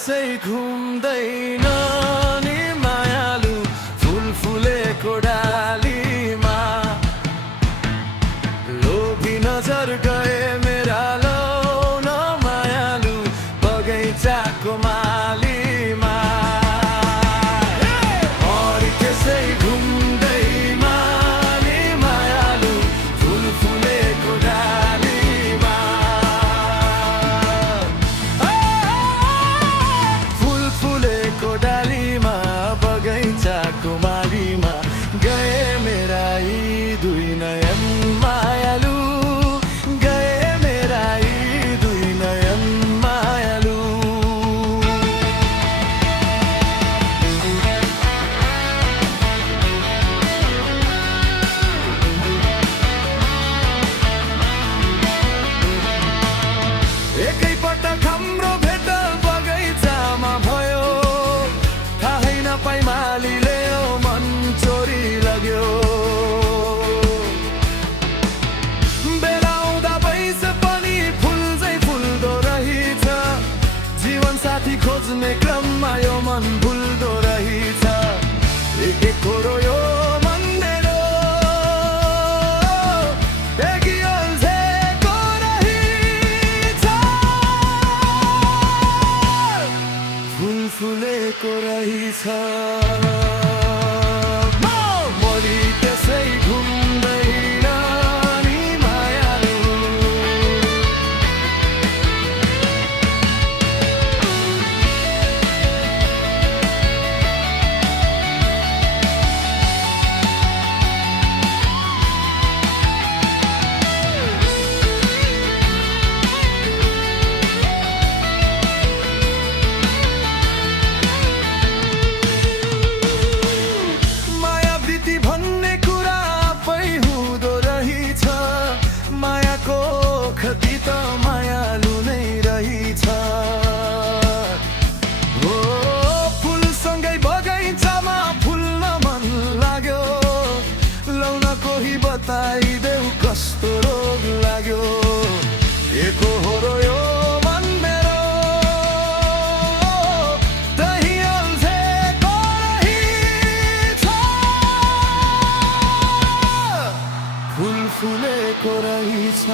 त्यसै घुम्दैन नि मायालु फुल फुलेको डालीमा लोभी नजर गए मेरा लौन मायालु बगैँचाको मालीमा हरि त्यसै घुम्दैन नि मायालु फुल फुलेको डालीमा फुल फुलेको डालीमा बगैँचाको मालीमा गए मेरा यी दुई नयन मायालु गए मेरा यी दुई नयन मायालु एकैपटक हाम्रो भेट बगैँचामा भयो थाहै नपाई मालीले मन चोरी लग्यो बेला आउँदा बैस पनि फुल चाहिँ फुल्दो रहेछ जीवन साथी खोज्ने क्रममा यो मन भुल्दो रहेछ एक एक कोरो यो मन मेरो बेगिअल्झेको रहेछ फुल फुलेको रहेछ मरि त्यसै घुम्दैन नि मायालु मायावृत्ति भन्ने कुरा आफै हुँदो रहेछ मायाको खती त मायालु नै रहेछ हो फुलसँगै बगैँचामा फुल्न मन लाग्यो लाउन कोही बताइदेऊ कस्तो रोग लाग्यो एकहोरो यो मन मेरो दहिअल्झेको रहेछ फुल फुलेको रहेछ